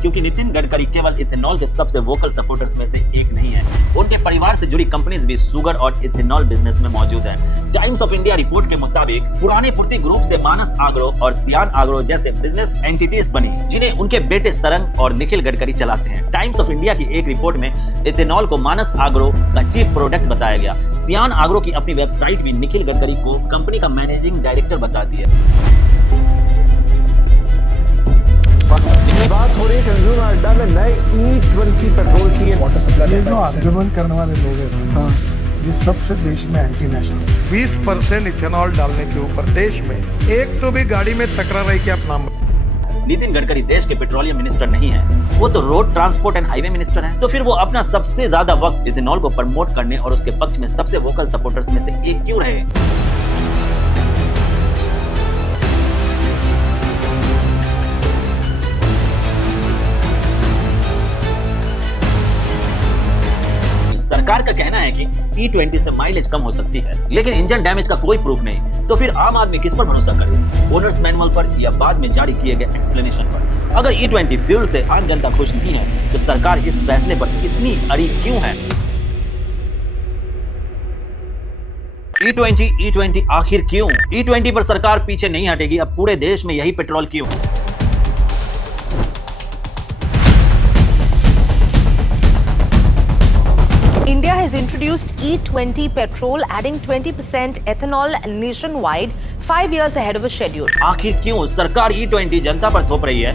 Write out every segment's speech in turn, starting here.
क्योंकि नितिन गडकरी केवल इथेनॉल के सबसे वोकल सपोर्टर्स में से एक नहीं है, उनके परिवार से जुड़ी कंपनीज भी शुगर और इथेनॉल बिजनेस में मौजूद हैं। टाइम्स ऑफ इंडिया रिपोर्ट के मुताबिक पुराने पूर्ति ग्रुप से मानस आग्रो और सियान आग्रो जैसे बिजनेस एंटिटीज बनी, जिन्हें उनके बेटे सरंग और निखिल गडकरी चलाते हैं। टाइम्स ऑफ इंडिया की एक रिपोर्ट में इथेनॉल को मानस आग्रो का चीफ प्रोडक्ट बताया गया। सियान आग्रो की अपनी वेबसाइट भी निखिल गडकरी को कंपनी का मैनेजिंग डायरेक्टर बताती है। बात हो रही है कंज्यूमर अड्डा में नए E20 पेट्रोल की वाटर सप्लाई। ये जो आर्गुमेंट करने वाले लोग हैं, ये सबसे देश में एंटी नेशनल। 20% इथेनॉल डालने के ऊपर देश में एक तो भी गाड़ी में तकरार रही कि आप नाम। नितिन गडकरी देश के पेट्रोलियम मिनिस्टर नहीं है, वो तो road transport and highway minister हैं। तो फिर वो अपना सबसे ज्यादा वक्त इथेनॉल को प्रमोट करने और उसके पक्ष में सबसे वोकल सपोर्टर्स में से एक क्यों रहे? सरकार का कहना है कि E20 से माइलेज कम हो सकती है, लेकिन इंजन डैमेज का कोई प्रूफ नहीं। तो फिर आम आदमी किस पर भरोसा करे? ओनर्स मैनुअल पर या बाद में जारी किए गए एक्सप्लेनेशन पर? अगर E20 फ्यूल से आम जनता खुश नहीं है, तो सरकार इस फैसले पर इतनी अड़ी क्यों है? E20 आखिर क्यों? E20 पर सरकार पीछे नहीं हटेगी। अब पूरे देश में यही पेट्रोल क्यों? India has introduced E20 petrol, adding 20% ethanol nationwide 5 years ahead of a schedule. आखिर क्यों सरकार E20 जनता पर थोप रही है?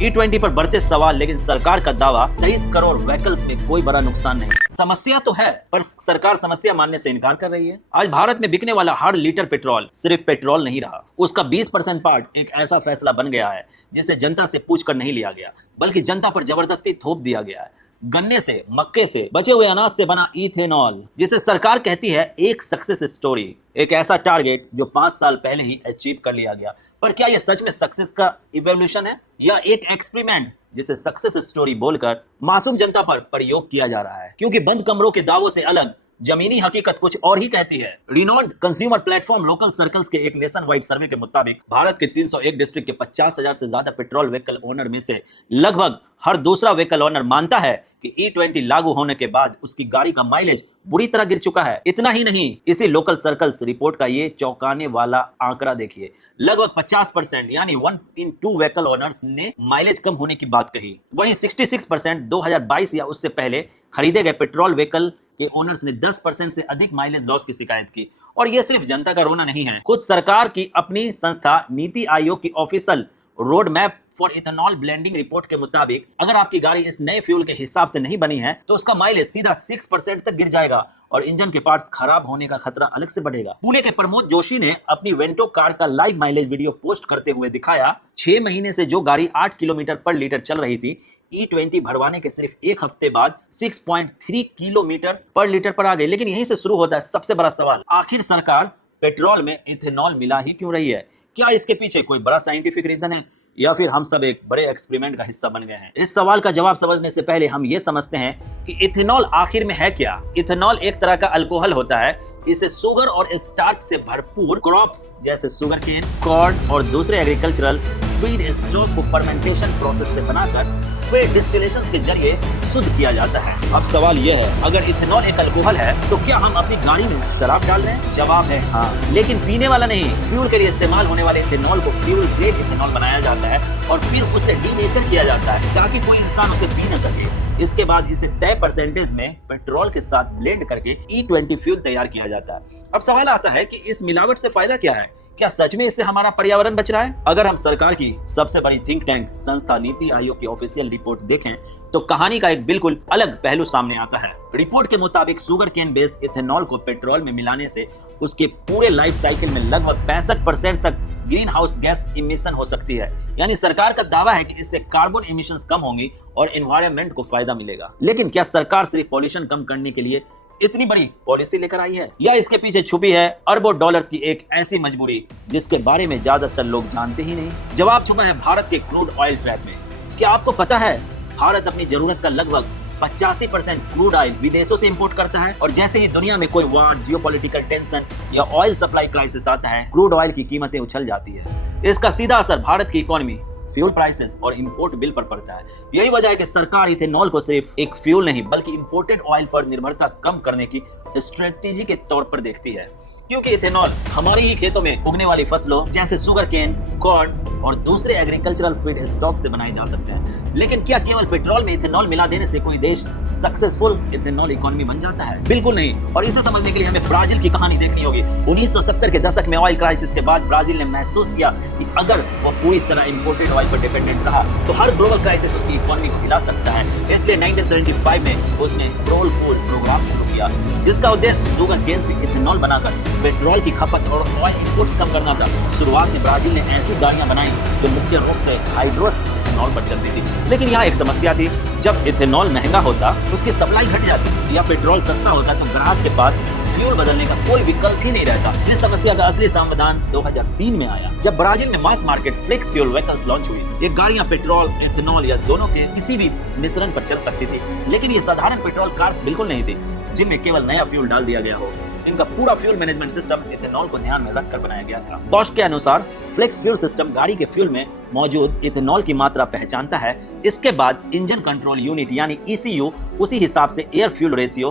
E20 पर बढ़ते सवाल, लेकिन सरकार का दावा 23 करोड़ व्हीकल्स में कोई बड़ा नुकसान नहीं। समस्या तो है, पर सरकार समस्या मानने से इनकार कर रही है। आज भारत में बिकने वाला हर लीटर पेट्रोल सिर्फ पेट्रोल नहीं रहा, उसका 20% पार्ट एक ऐसा फैसला बन गया है जिसे जनता से पूछ कर नहीं लिया गया, बल्कि जनता पर जबरदस्ती थोप दिया गया है। गन्ने से, मक्के से, बचे हुए अनाज से बना इथेनॉल, जिसे सरकार कहती है एक सक्सेस स्टोरी, एक ऐसा टारगेट जो 5 साल पहले ही अचीव कर लिया गया। पर क्या यह सच में सक्सेस का इवोल्यूशन है या एक एक्सपेरिमेंट जिसे सक्सेस स्टोरी बोलकर मासूम जनता पर प्रयोग किया जा रहा है? क्योंकि बंद कमरों के दावों से अलग जमीनी हकीकत कुछ और ही कहती है। Renowned consumer platform local circles के एक नेशन वाइड सर्वे के मुताबिक भारत के 301 डिस्ट्रिक्ट के 50,000 से ज्यादा पेट्रोल व्हीकल ओनर में से लगभग हर दूसरा व्हीकल ओनर मानता है कि E20 लागू होने के बाद उसकी गाड़ी का माइलेज बुरी तरह गिर चुका है। इतना ही नहीं, इसी लोकल सर्कल्स रिपोर्ट का ये चौंकाने वाला आंकड़ा देखिए, लगभग 50% यानी 1 in 2 व्हीकल ओनर्स ने माइलेज कम होने की बात कही। वहीं 66% 2022 या उससे पहले खरीदे गए पेट्रोल व्हीकल के ओनर्स ने 10% से अधिक माइलेज लॉस की शिकायत की। और यह सिर्फ जनता का रोना नहीं है, खुद सरकार की अपनी संस्था नीति आयोग की official road map for ethanol blending report के मुताबिक अगर आपकी गाड़ी इस नए फ्यूल के हिसाब से नहीं बनी है तो उसका माइलेज सीधा 6% तक गिर जाएगा और इंजन के पार्ट्स खराब होने का खतरा अलग से बढ़ेगा। पुणे के प्रमोद जोशी ने अपनी वेंटो कार का लाइव माइलेज वीडियो पोस्ट करते हुए दिखाया, 6 महीने से जो गाड़ी 8 किलोमीटर पर लीटर चल रही थी, E20 भरवाने के सिर्फ 1 हफ्ते बाद 6.3 किलोमीटर पर लीटर पर आ गई। लेकिन यहीं से शुरू होता है सबसे बड़ा सवाल, आखिर सरकार पेट्रोल में इथेनॉल मिला ही क्यों रही है? क्या इसके पीछे कोई बड़ा साइंटिफिक रीजन है या फिर हम सब एक बड़े एक्सपेरिमेंट का हिस्सा बन गए हैं? इस सवाल का जवाब समझने से पहले हम ये समझते हैं कि इथेनॉल आखिर में है क्या। इथेनॉल एक तरह का अल्कोहल होता है। इसे शुगर और स्टार्च से भरपूर क्रॉप्स जैसे शुगर केन, कॉर्न और दूसरे एग्रीकल्चरल फीड स्टॉक को फर्मेंटेशन प्रोसेस से बनाकर फिर डिस्टिलेशन के जरिए शुद्ध किया जाता है। अब सवाल यह है, अगर इथेनॉल एक अल्कोहल है तो क्या हम अपनी गाड़ी में शराब डाल रहे हैं? जवाब है हाँ, लेकिन पीने वाला नहीं। फ्यूल के लिए इस्तेमाल होने वाले इथेनॉल को फ्यूल ग्रेड इथेनॉल बनाया जाता है और फिर उसे डीनेचर किया जाता है ताकि कोई इंसान उसे पी न सके। इसके बाद इसे तय परसेंटेज में पेट्रोल के साथ ब्लेंड करके E20 फ्यूल तैयार किया जाता है। अब सवाल आता है कि इस मिलावट से फायदा क्या है? क्या सच में इससे हमारा पर्यावरण बच रहा है? अगर हम सरकार की सबसे बड़ी थिंक टैंक संस्था नीति आयोग की ऑफिशियल रिपोर्ट देखें तो कहानी का एक बिल्कुल अलग पहलू सामने आता है। रिपोर्ट के मुताबिक शुगर केन बेस्ड इथेनॉल को पेट्रोल में मिलाने से उसके पूरे लाइफ साइकिल में लगभग 65% तक ग्रीन हाउस गैस इमिशन हो सकती है। यानी सरकार का दावा है कि इससे कार्बन इमिशंस कम होंगी और एनवायरनमेंट को फायदा मिलेगा। लेकिन क्या सरकार सिर्फ पॉल्यूशन कम करने के लिए इतनी बड़ी पॉलिसी लेकर आई है या इसके पीछे छुपी है अरबों डॉलर्स की एक ऐसी मजबूरी जिसके बारे में ज्यादातर लोग जानते ही नहीं? जवाब छुपा है भारत के क्रूड ऑयल ट्रैप में। क्या आपको पता है भारत अपनी जरूरत का लगभग 85% क्रूड ऑयल विदेशों से इंपोर्ट करता है और जैसे ही दुनिया में कोई वार, जियोपॉलिटिकल टेंशन या ऑयल सप्लाई क्राइसिस आता है, क्रूड ऑयल की कीमतें उछल जाती है। इसका सीधा असर भारत की इकोनॉमी, फ्यूल प्राइसेस और इंपोर्ट बिल पर पड़ता है। यही वजह है कि सरकार इथेनॉल को सिर्फ एक फ्यूल नहीं बल्कि इंपोर्टेड ऑयल पर निर्भरता कम करने की स्ट्रेटेजी के तौर पर देखती है, क्योंकि इथेनॉल हमारे ही खेतों में उगने वाली फसलों जैसे शुगर केन, कॉर्न और दूसरे एग्रीकल्चरल फीड स्टॉक से बनाए जा सकते हैं। लेकिन क्या केवल पेट्रोल में इथेनॉल मिला देने से कोई देश सक्सेसफुल इथेनॉल इकोनॉमी बन जाता है? बिल्कुल नहीं। और इसे समझने के लिए हमें ब्राजील की कहानी देखनी होगी। 1970 के दशक में ऑयल क्राइसिस के बाद ब्राजील ने महसूस किया कि अगर वो पूरी तरह इंपोर्टेड ऑयल पर डिपेंडेंट रहा तो हर ग्लोबल क्राइसिस उसकी इकोनॉमी को हिला सकता है। इसलिए 1975 में उसने पेट्रोल पूल प्रोग्राम शुरू किया, जिसका उद्देश्य शुगर केन से इथेनॉल बनाकर पेट्रोल की खपत और ऑयल इंपोर्ट्स कम करना था। शुरुआत में ब्राजील ने ऐसी गाड़ियां बनाई जो मुख्य रूप से हाइड्रोस इथेनॉल पर चलती थी। लेकिन यहाँ एक समस्या थी, जब इथेनॉल महंगा होता उसकी सप्लाई घट जाती या पेट्रोल सस्ता होता तो ग्राहक के पास फ्यूल बदलने का कोई विकल्प ही नहीं रहता। इस समस्या का असली समाधान 2003 में आया, जब ब्राजील में mass market flex fuel vehicles launch हुई। ये गाड़ियां पेट्रोल, इथेनॉल या दोनों के किसी भी मिश्रण पर चल सकती थी। लेकिन ये साधारण पेट्रोल कार्स बिल्कुल नहीं थी जिनमें केवल नया फ्यूल डाल दिया गया हो। इनका पूरा फ्यूल मैनेजमेंट सिस्टम इथेनॉल को ध्यान में रखकर बनाया गया था। बॉश के अनुसार फ्लेक्स फ्यूल सिस्टम गाड़ी के फ्यूल में मौजूद इथेनॉल की मात्रा पहचानता है। इसके बाद इंजन कंट्रोल यूनिट यानी ECU उसी हिसाब से air fuel ratio,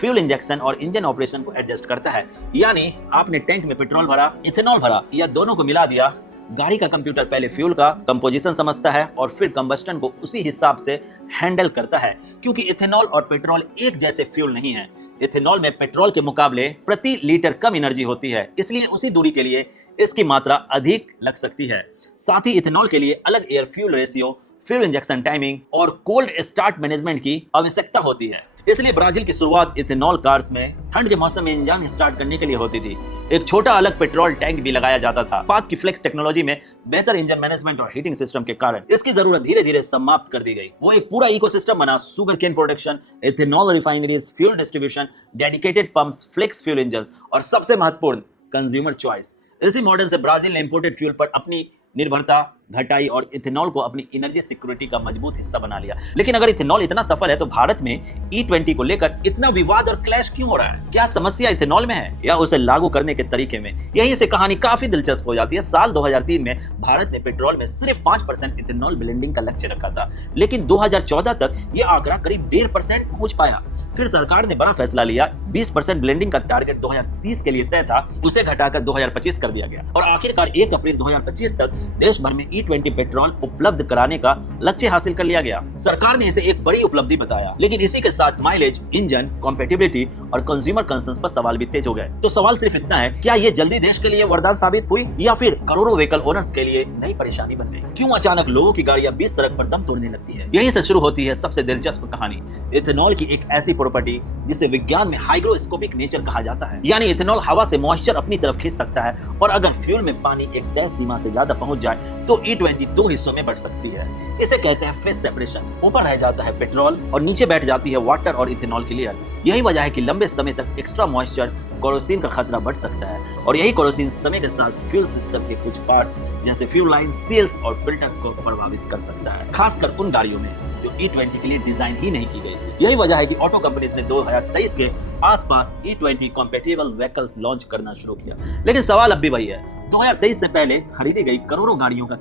fuel injection और इंजन ऑपरेशन को एडजस्ट करता है। यानी आपने टैंक में पेट्रोल भरा, इथेनॉल भरा या दोनों को मिला दिया, गाड़ी का कंप्यूटर पहले फ्यूल का कंपोजिशन समझता है और फिर कंबस्टन को उसी हिसाब से हैंडल करता है। क्योंकि इथेनॉल और पेट्रोल एक जैसे फ्यूल नहीं है, इथेनॉल में पेट्रोल के मुकाबले प्रति लीटर कम एनर्जी होती है, इसलिए उसी दूरी के लिए इसकी मात्रा अधिक लग सकती है। साथ ही इथेनॉल के लिए अलग air fuel ratio, fuel injection timing और कोल्ड स्टार्ट मैनेजमेंट की आवश्यकता होती है। इसलिए ब्राजील की शुरुआत इथेनॉल कार्स में ठंड के मौसम में इंजन स्टार्ट करने के लिए होती थी। एक छोटा अलग पेट्रोल टैंक भी लगाया जाता था। बाद की फ्लेक्स टेक्नोलॉजी में बेहतर इंजन मैनेजमेंट और हीटिंग सिस्टम के कारण इसकी जरूरत धीरे धीरे समाप्त कर दी गई। वो एक पूरा इकोसिस्टम बना, sugar cane production, ethanol refineries, fuel distribution, dedicated pumps, flex fuel engine और सबसे महत्वपूर्ण कंज्यूमर चॉइस। इसी मॉडल से ब्राजील ने इंपोर्टेड फ्यूल पर अपनी निर्भरता घटाई और इथेनॉल को अपनी एनर्जी सिक्योरिटी का मजबूत हिस्सा बना लिया। लेकिन अगर इथेनॉल इतना सफल है तो भारत में E20 को लेकर इतना विवाद और क्लैश क्यों हो रहा है? क्या समस्या इथेनॉल में है या उसे लागू करने के तरीके में? यहीं से कहानी काफी दिलचस्प हो जाती है। साल 2003 में भारत ने पेट्रोल में सिर्फ 5% इथेनॉल ब्लेंडिंग का लक्ष्य रखा था, लेकिन 2014 तक यह आंकड़ा करीब 1.5% पहुंच पाया। फिर सरकार ने बड़ा फैसला लिया, 20% ब्लेंडिंग का टारगेट 2030 के लिए तय था, उसे घटाकर 2025 कर दिया गया और आखिरकार 1 अप्रैल 2025 तक देश भर में E20 पेट्रोल उपलब्ध कराने का लक्ष्य हासिल कर लिया गया। सरकार ने इसे एक बड़ी उपलब्धि बताया, लेकिन इसी के साथ माइलेज, इंजन, कॉम्पेटिबिलिटी और कंज्यूमर कंसर्न्स पर सवाल भी तेज हो गए। तो सवाल सिर्फ इतना है, क्या ये जल्दी देश के लिए वरदान साबित हुई या फिर करोड़ों व्हीकल ओनर्स के लिए नई परेशानी बन गई? क्यों अचानक लोगों की गाड़ियां बीच सड़क पर दम तोड़ने लगती है? यहीं से शुरू होती है सबसे दिलचस्प कहानी, इथेनॉल की एक ऐसी प्रॉपर्टी जिसे विज्ञान में हाइग्रोस्कोपिक नेचर कहा जाता है। यानी इथेनॉल हवा से मॉइस्चर अपनी तरफ खींच सकता है और अगर फ्यूल में पानी एक तय सीमा से ज्यादा पहुंच जाए तो E20 दो हिस्सों में बढ़ सकती है। इसे कहते हैं फेज सेपरेशन। ऊपर रह जाता है पेट्रोल और नीचे बैठ जाती है वाटर और इथेनॉल की लेयर। यही वजह है कि लंबे समय तक एक्स्ट्रा मॉइस्चर, कोरोसिन का खतरा बढ़ सकता है और यही कोरोसिन समय के साथ फ्यूल सिस्टम के कुछ पार्ट्स जैसे फ्यूल लाइन, सील्स और फिल्टर्स को प्रभावित कर सकता है, खासकर उन गाड़ियों में जो E20 के लिए डिजाइन ही नहीं की गई थी। यही वजह है कि ऑटो कंपनीज ने 2023 के आसपास E20 कॉम्पेटिबल व्हीकल्स लॉन्च करना शुरू किया। लेकिन सवाल अब भी वही है, 2023 से पहले खरीदी गई करोड़ों गाड़ियों का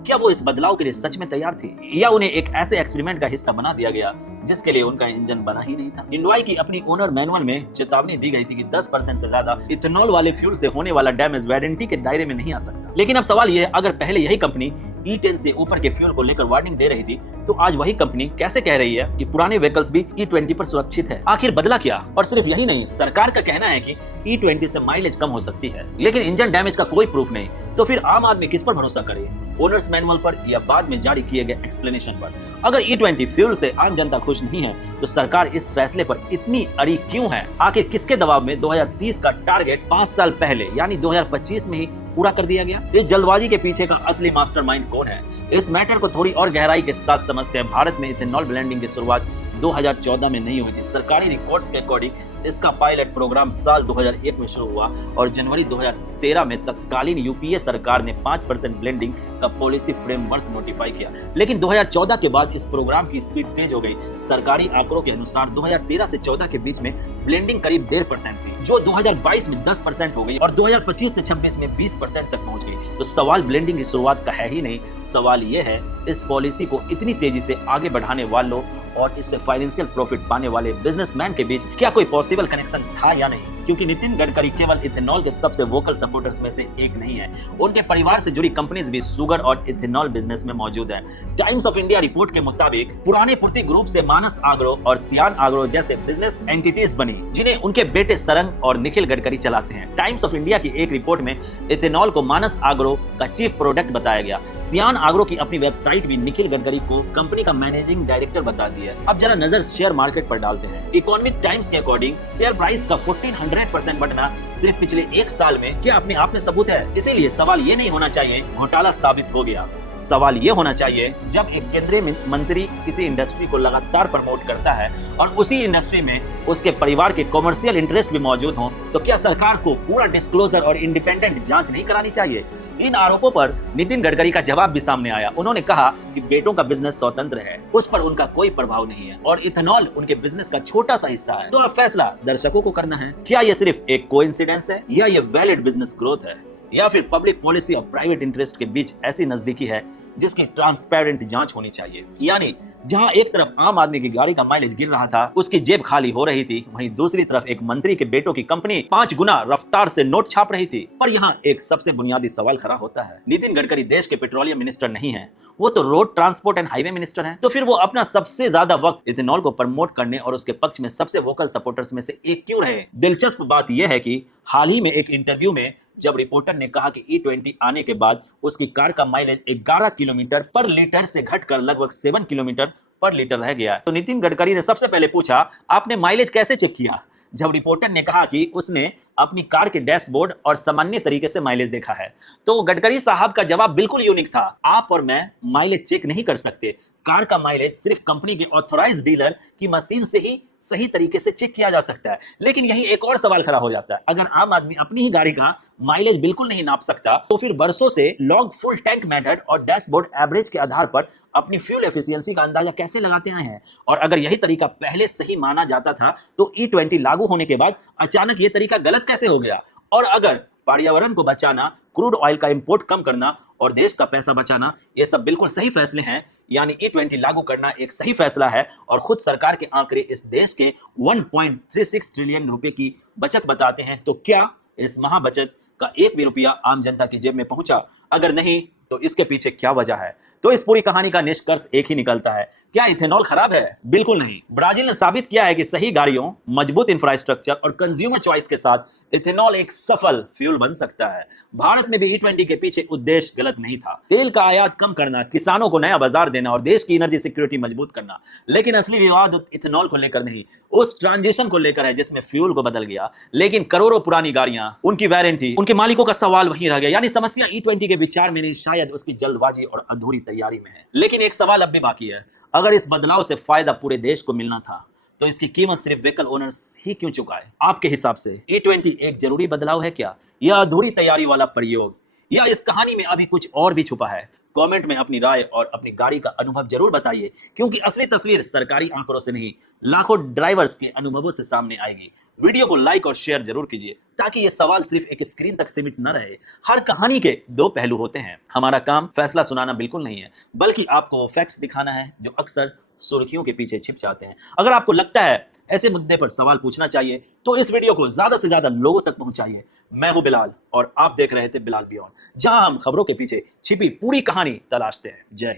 क्या वो इस बदलाव के लिए सच में तैयार थी या उन्हें एक ऐसे एक्सपेरिमेंट का हिस्सा बना दिया गया जिसके लिए उनका इंजन बना ही नहीं था? हिंडवाई की अपनी ओनर मैनुअल में चेतावनी दी गई थी कि 10% से ज्यादा इथेनॉल वाले फ्यूल से होने वाला डैमेज वारंटी के दायरे में नहीं आ सकता। लेकिन अब सवाल यह है, अगर पहले यही कंपनी E10 से ऊपर के फ्यूल को लेकर वार्निंग दे रही थी तो आज वही कंपनी कैसे कह रही है कि पुराने व्हीकल्स भी E20 पर सुरक्षित है? आखिर बदला क्या? और सिर्फ यही नहीं, सरकार का कहना है कि E20 से माइलेज कम हो सकती है, लेकिन इंजन डैमेज का कोई प्रूफ नहीं। तो फिर आम आदमी किस पर भरोसा करे, ओनर्स मैनुअल पर या बाद में जारी किए गए एक्सप्लेनेशन पर? अगर E20 फ्यूल से आम जनता खुश नहीं है तो सरकार इस फैसले पर इतनी अड़ी क्यों है? आखिर किसके दबाव में 2030 का टारगेट 5 साल पहले यानी 2025 में ही पूरा कर दिया गया? इस जल्दबाजी के पीछे का असली मास्टरमाइंड कौन है? इस मैटर को थोड़ी और गहराई के साथ समझते हैं। भारत में इथेनॉल ब्लेंडिंग की शुरुआत 2014 में नहीं हुई थी। सरकारी रिकॉर्ड्स के अकॉर्डिंग इसका पायलट प्रोग्राम साल 2001 में शुरू हुआ और जनवरी 2000 2013 में तत्कालीन यूपीए सरकार ने 5% ब्लेंडिंग का पॉलिसी फ्रेमवर्क नोटिफाई किया, लेकिन 2014 के बाद इस प्रोग्राम की स्पीड तेज हो गई। सरकारी आंकड़ों के अनुसार 2013 से 14 के बीच में ब्लेंडिंग करीब 1.5% थी, जो 2022 में 10% हो गई और 2025 से 26 में 20% तक पहुंच गई। तो सवाल ब्लेंडिंग की शुरुआत का है ही नहीं, सवाल ये है इस पॉलिसी को इतनी तेजी से आगे बढ़ाने वालों और इससे फाइनेंशियल प्रॉफिट पाने वाले बिजनेसमैन के बीच क्या कोई पॉसिबल कनेक्शन था या नहीं। क्योंकि नितिन गडकरी केवल इथेनॉल के सबसे वोकल सपोर्टर्स में से एक नहीं है, उनके परिवार से जुड़ी कंपनीज भी शुगर और इथेनॉल बिजनेस में मौजूद है। टाइम्स ऑफ इंडिया रिपोर्ट के मुताबिक पुराने पूर्ति ग्रुप से मानस आग्रो और सियान आग्रो जैसे बिजनेस एंटिटीज बनी, जिन्हें उनके बेटे सरंग और निखिल गडकरी चलाते हैं। टाइम्स ऑफ इंडिया की एक रिपोर्ट में इथेनॉल को मानस आग्रो का चीफ प्रोडक्ट बताया गया। सियान आग्रो की अपनी वेबसाइट भी निखिल गडकरी को कंपनी का मैनेजिंग डायरेक्टर बता दी है। अब जरा नजर शेयर मार्केट पर डालते हैं। इकोनॉमिक टाइम्स के अकॉर्डिंग शेयर प्राइस का 1400% बढ़ना सिर्फ पिछले एक साल में क्या अपने आप में सबूत है? इसीलिए सवाल ये नहीं होना चाहिए घोटाला साबित हो गया, सवाल ये होना चाहिए जब एक केंद्रीय मंत्री किसी इंडस्ट्री को लगातार प्रमोट करता है और उसी इंडस्ट्री में उसके परिवार के कॉमर्शियल इंटरेस्ट भी मौजूद हों, तो क्या सरकार को पूरा डिस्क्लोजर और इंडिपेंडेंट जांच नहीं करानी चाहिए? इन आरोपों पर नितिन गडकरी का जवाब भी सामने आया। उन्होंने कहा कि बेटों का बिजनेस स्वतंत्र है, उस पर उनका कोई प्रभाव नहीं है और इथेनॉल उनके बिजनेस का छोटा सा हिस्सा है। तो अब फैसला दर्शकों को करना है, क्या ये सिर्फ एक कोइंसिडेंस है या ये वैलिड बिजनेस ग्रोथ है, या फिर पब्लिक पॉलिसी और प्राइवेट इंटरेस्ट के बीच ऐसी नजदीकी है जिसकी ट्रांसपेरेंट जांच होनी चाहिए। यानी जहां एक तरफ आम आदमी की गाड़ी का माइलेज गिर रहा था, उसकी जेब खाली हो रही थी, वहीं दूसरी तरफ एक मंत्री के बेटों की कंपनी 5 गुना रफ्तार से नोट छाप रही थी। पर यहाँ एक सबसे बुनियादी सवाल खड़ा होता है, नितिन गडकरी देश के पेट्रोलियम मिनिस्टर नहीं है, वो तो road transport and highway minister हैं। तो फिर वो अपना सबसे ज्यादा वक्त इथेनॉल को प्रमोट करने और उसके पक्ष में सबसे वोकल सपोर्टर्स में से एक क्यों रहे? दिलचस्प बात यह है कि हाल ही में एक इंटरव्यू में जब रिपोर्टर ने कहा कि E20 आने के बाद उसकी कार का माइलेज 11 किलोमीटर पर लीटर से घटकर लगभग 7 किलोमीटर पर लीटर रह गया, तो नितिन गडकरी ने सबसे पहले पूछा, आपने माइलेज कैसे चेक किया? जब रिपोर्टर ने कहा कि उसने अपनी कार के डैशबोर्ड और सामान्य तरीके से माइलेज देखा है, तो गडकरी साहब का जवाब बिल्कुल यूनिक था। आप और मैं माइलेज चेक नहीं कर सकते, कार का माइलेज सिर्फ कंपनी के ऑथराइज्ड डीलर की मशीन से ही सही तरीके से चेक किया जा सकता है। लेकिन यही एक और सवाल खड़ा हो जाता है, अगर आम आदमी अपनी ही गाड़ी का माइलेज बिल्कुल नहीं नाप सकता, तो फिर बरसों से लॉग फुल टैंक मेथड और डैशबोर्ड एवरेज के आधार पर अपनी फ्यूल एफिशिएंसी का अंदाजा कैसे लगाते आए हैं? और अगर यही तरीका पहले सही माना जाता था, तो E20 लागू होने के बाद अचानक ये तरीका गलत कैसे हो गया? और अगर पर्यावरण को बचाना, क्रूड ऑयल का इंपोर्ट कम करना और देश का पैसा बचाना, ये सब बिल्कुल सही फैसले हैं, यानी E20 लागू करना एक सही फैसला है, और खुद सरकार के आंकड़े इस देश के 1.36 ट्रिलियन रुपए की बचत बताते हैं, तो क्या इस महाबचत का एक भी रुपया आम जनता की जेब में पहुंचा? अगर नहीं, तो इसके पीछे क्या वजह है? तो इस पूरी कहानी का निष्कर्ष एक ही निकलता है, क्या इथेनॉल खराब है? बिल्कुल नहीं। ब्राजील ने साबित किया है कि सही गाड़ियों, मजबूत इंफ्रास्ट्रक्चर और कंज्यूमर चॉइस के साथ इथेनॉल एक सफल फ्यूल बन सकता है। भारत में भी E20 के पीछे उद्देश्य गलत नहीं था, तेल का आयात कम करना, किसानों को नया बाजार देना और देश की एनर्जी सिक्योरिटी मजबूत करना। लेकिन असली विवाद इथेनॉल को लेकर नहीं, उस ट्रांजिशन को लेकर है जिसमें फ्यूल को बदल गया। लेकिन करोड़ों पुरानी गाड़ियां, उनकी वारंटी, उनके मालिकों का सवाल वहीं रह गया। यानी समस्या E20 के विचार में नहीं, शायद उसकी जल्दबाजी और अधूरी तैयारी में है। लेकिन एक सवाल अब भी बाकी है, अगर इस बदलाव से फायदा पूरे देश को मिलना था, तो इसकी कीमत सिर्फ व्हीकल ओनर्स ही क्यों चुकाए? आपके हिसाब से E20 एक जरूरी बदलाव है क्या, या अधूरी तैयारी वाला प्रयोग, या इस कहानी में अभी कुछ और भी छुपा है? कमेंट में अपनी राय और अपनी गाड़ी का अनुभव जरूर बताइए, क्योंकि असली तस्वीर सरकारी आंकड़ों से नहीं, लाखों ड्राइवर्स के अनुभवों से सामने आएगी। वीडियो को लाइक और शेयर जरूर कीजिए, ताकि ये सवाल सिर्फ एक स्क्रीन तक सीमित न रहे। हर कहानी के 2 पहलू होते हैं। हमारा काम फैसला सुनाना बिल्कुल नहीं है, बल्कि आपको वो फैक्ट्स दिखाना है जो अक्सर सुर्खियों के पीछे छिप जाते हैं। अगर आपको लगता है ऐसे मुद्दे पर सवाल पूछना चाहिए, तो इस वीडियो को ज्यादा से ज्यादा लोगों तक पहुंचाइए। मैं हूं बिलाल और आप देख रहे थे बिलाल बियॉन्ड, जहां हम खबरों के पीछे छिपी पूरी कहानी तलाशते हैं। जय हिंद।